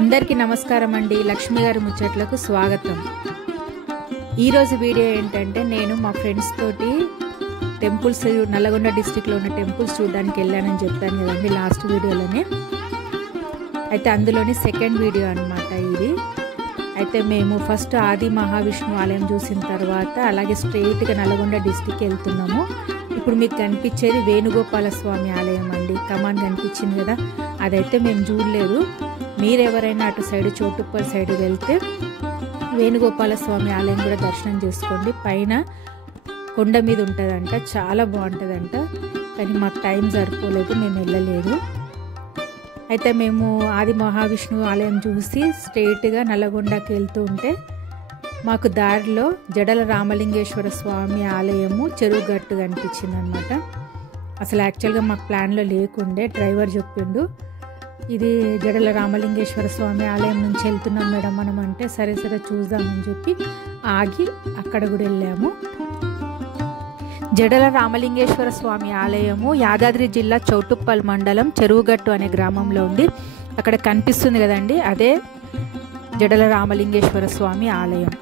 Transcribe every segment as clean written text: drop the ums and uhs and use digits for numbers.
అందరికీ నమస్కారం అండి. లక్ష్మి గారి ముచ్చట్లకు స్వాగతం. ఈరోజు వీడియో ఏంటంటే నేను మా ఫ్రెండ్స్ తోటి టెంపుల్స్ నల్లగొండ డిస్టిక్లో ఉన్న టెంపుల్స్ చూడడానికి వెళ్ళానని చెప్పాను కదండి లాస్ట్ వీడియోలోనే. అయితే అందులోని సెకండ్ వీడియో అనమాట ఇది. అయితే మేము ఫస్ట్ ఆది మహావిష్ణు ఆలయం చూసిన తర్వాత అలాగే స్ట్రెయిట్గా నల్లగొండ డిస్టిక్ వెళ్తున్నాము. ఇప్పుడు మీకు కనిపించేది వేణుగోపాల స్వామి ఆలయం అండి. కమాన్ కనిపించింది కదా, అదైతే మేము చూడలేదు. మీరెవరైనా అటు సైడ్ చోటుప్పల్ సైడ్ వెళ్తే వేణుగోపాల స్వామి ఆలయం కూడా దర్శనం చేసుకోండి. పైన కొండ మీద ఉంటుందంట, చాలా బాగుంటుందంట. కానీ మాకు టైం సరిపోలేదు, మేము వెళ్ళలేదు. అయితే మేము ఆది మహావిష్ణు ఆలయం చూసి స్ట్రెయిట్గా నల్లగొండకి వెళ్తూ ఉంటే మాకు దారిలో జడల రామలింగేశ్వర స్వామి ఆలయము చెరువు గట్టు కనిపించింది అనమాట. అసలు యాక్చువల్గా మాకు ప్లాన్లో లేకుండే, డ్రైవర్ చెప్పిండు ఇది జడల రామలింగేశ్వర స్వామి ఆలయం నుంచి వెళ్తున్నాం మేడం మనం అంటే, సరే సరే చూద్దామని చెప్పి ఆగి అక్కడ కూడా వెళ్ళాము. జడల రామలింగేశ్వర స్వామి ఆలయము యాదాద్రి జిల్లా చౌటుప్పల్ మండలం చెరువుగట్టు అనే గ్రామంలో ఉంది. అక్కడ కనిపిస్తుంది కదండి, అదే జడల రామలింగేశ్వర స్వామి ఆలయం.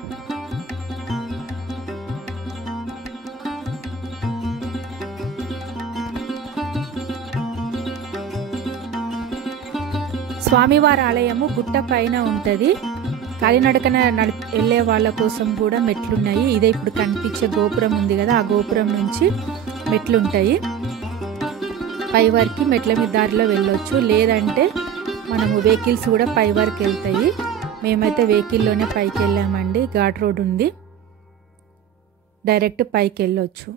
స్వామివారి ఆలయము గుట్ట పైన ఉంటుంది. కాలినడకన వెళ్ళే వాళ్ళ కోసం కూడా మెట్లున్నాయి. ఇదే ఇప్పుడు కనిపించే గోపురం ఉంది కదా, ఆ గోపురం నుంచి మెట్లుంటాయి. పై వరకు మెట్ల మీద దారిలో వెళ్ళొచ్చు, లేదంటే మనము వెహికల్స్ కూడా పై వరకు వెళ్తాయి. మేమైతే వెహికల్లోనే పైకి వెళ్ళామండి. ఘాట్ రోడ్ ఉంది, డైరెక్ట్ పైకి వెళ్ళొచ్చు.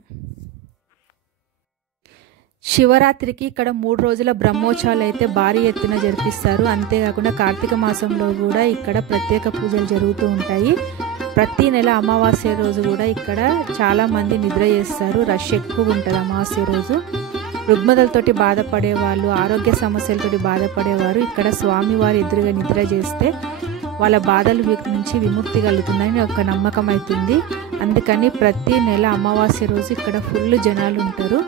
శివరాత్రికి ఇక్కడ 3 రోజుల బ్రహ్మోత్సవాలు అయితే భారీ ఎత్తున జరిపిస్తారు. అంతేకాకుండా కార్తీక మాసంలో కూడా ఇక్కడ ప్రత్యేక పూజలు జరుగుతూ ఉంటాయి. ప్రతి నెల అమావాస్య రోజు కూడా ఇక్కడ చాలామంది నిద్ర చేస్తారు. రష్ ఎక్కువ ఉంటుంది అమావాస్య రోజు. రుగ్మతలతోటి బాధపడే వాళ్ళు, ఆరోగ్య సమస్యలతోటి బాధపడేవారు ఇక్కడ స్వామివారి ఎదురుగా నిద్ర చేస్తే వాళ్ళ బాధల నుంచి విముక్తి కలుగుతుందని ఒక నమ్మకం అవుతుంది. అందుకని ప్రతి నెల అమావాస్య రోజు ఇక్కడ ఫుల్ జనాలు ఉంటారు.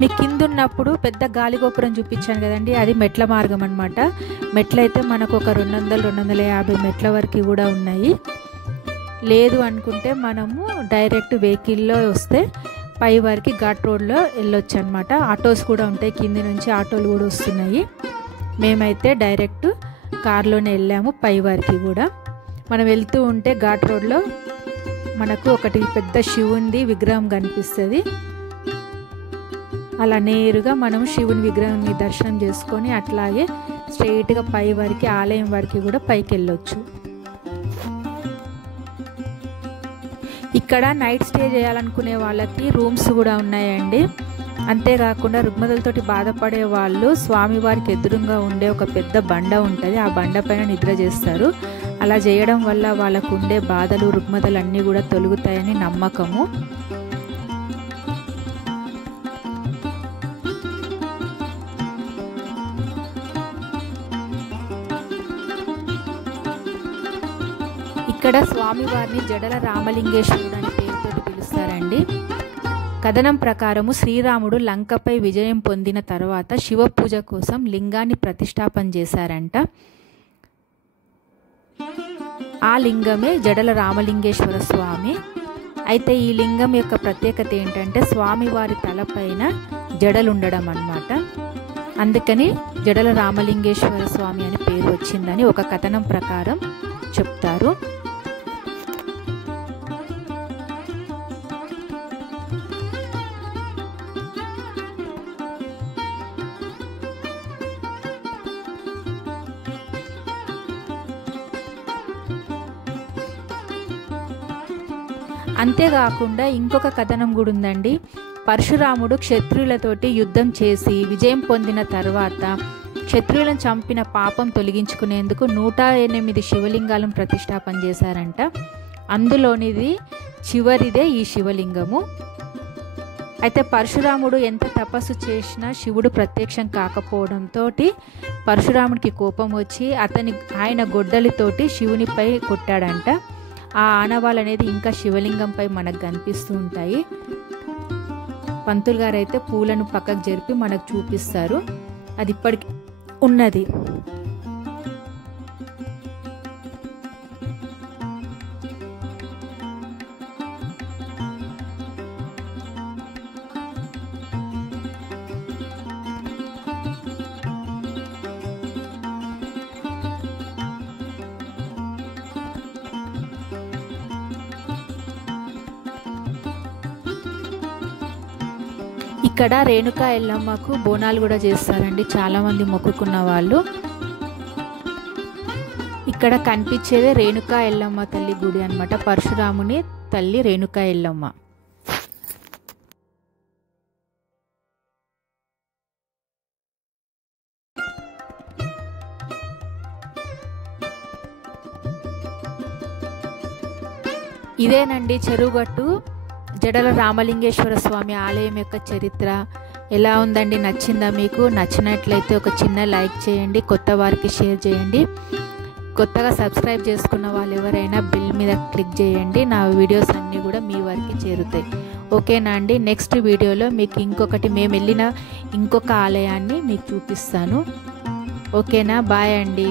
మీ కింద ఉన్నప్పుడు పెద్ద గాలిగోపురం చూపించాను కదండి, అది మెట్ల మార్గం అనమాట. మెట్లయితే మనకు ఒక 200-250 మెట్ల వరకు కూడా ఉన్నాయి. లేదు అనుకుంటే మనము డైరెక్ట్ వెహికల్లో వస్తే పై వరకు ఘాట్ రోడ్లో వెళ్ళొచ్చు అనమాట. ఆటోస్ కూడా ఉంటాయి, కింది నుంచి ఆటోలు కూడా వస్తున్నాయి. మేమైతే డైరెక్ట్ కార్లోనే వెళ్ళాము పై వరకు కూడా. మనం వెళ్తూ ఉంటే ఘాట్ రోడ్లో మనకు ఒకటి పెద్ద శివుని విగ్రహం కనిపిస్తుంది. అలా నేరుగా మనం శివుని విగ్రహాన్ని దర్శనం చేసుకొని అట్లాగే స్ట్రెయిట్గా పై వరకు ఆలయం వరకు కూడా పైకి వెళ్ళొచ్చు. ఇక్కడ నైట్ స్టే చేయాలనుకునే వాళ్ళకి రూమ్స్ కూడా ఉన్నాయండి. అంతేకాకుండా రుగ్మతలతోటి బాధపడే వాళ్ళు స్వామివారికి ఎదురుగా ఉండే ఒక పెద్ద బండ ఉంటుంది, ఆ బండ పైన నిద్ర చేస్తారు. అలా చేయడం వల్ల వాళ్ళకు ఉండే బాధలు రుగ్మతలు అన్నీ కూడా తొలగుతాయని నమ్మకము. ఇక్కడ స్వామివారిని జడల రామలింగేశ్వరుడు అనే పేరుతో పిలుస్తారండి. కథనం ప్రకారము శ్రీరాముడు లంకపై విజయం పొందిన తర్వాత శివ పూజ కోసం లింగాన్ని ప్రతిష్టాపన చేశారంట. ఆ లింగమే జడల రామలింగేశ్వర స్వామి. అయితే ఈ లింగం యొక్క ప్రత్యేకత ఏంటంటే స్వామివారి తలపైన జడలు ఉండడం అన్నమాట. అందుకని జడల రామలింగేశ్వర స్వామి అని పేరు వచ్చిందని ఒక కథనం ప్రకారం చెప్తారు. అంతేకాకుండా ఇంకొక కథనం కూడా ఉందండి. పరశురాముడు క్షత్రియులతోటి యుద్ధం చేసి విజయం పొందిన తర్వాత క్షత్రియులను చంపిన పాపం తొలగించుకునేందుకు 108 శివలింగాలను ప్రతిష్టాపన చేశారంట. అందులోనిది చివరిదే ఈ శివలింగము. అయితే పరశురాముడు ఎంత తపస్సు చేసినా శివుడు ప్రత్యక్షం కాకపోవడంతో పరశురాముడికి కోపం వచ్చి ఆయన గొడ్డలితోటి శివునిపై కొట్టాడంట. ఆ ఆనవాళ్ళు అనేది ఇంకా శివలింగంపై మనకు కనిపిస్తూ ఉంటాయి. పంతులు గారు అయితే పూలను పక్కకు జరిపి మనకు చూపిస్తారు. అది ఇప్పటికి ఉన్నది. ఇక్కడ రేణుకా ఎల్లమ్మకు బోనాలు కూడా చేస్తారండి చాలామంది మొక్కుకున్న వాళ్ళు. ఇక్కడ కనిపించేదే రేణుకా ఎల్లమ్మ తల్లి గుడి అన్నమాట. పరశురాముని తల్లి రేణుకా ఎల్లమ్మ. ఇదేనండి చెరువుగట్టు జడల రామలింగేశ్వర స్వామి ఆలయం యొక్క చరిత్ర. ఎలా ఉందండి? నచ్చిందా మీకు? నచ్చినట్లయితే ఒక చిన్న లైక్ చేయండి, కొత్త వారికి షేర్ చేయండి. కొత్తగా సబ్స్క్రైబ్ చేసుకున్న వాళ్ళు ఎవరైనా బెల్ మీద క్లిక్ చేయండి. నా వీడియోస్ అన్నీ కూడా మీ వరకు చేరుతాయి. ఓకేనా అండి? నెక్స్ట్ వీడియోలో మీకు మేము వెళ్ళిన ఇంకొక ఆలయాన్ని మీకు చూపిస్తాను. ఓకేనా? బాయ్ అండి.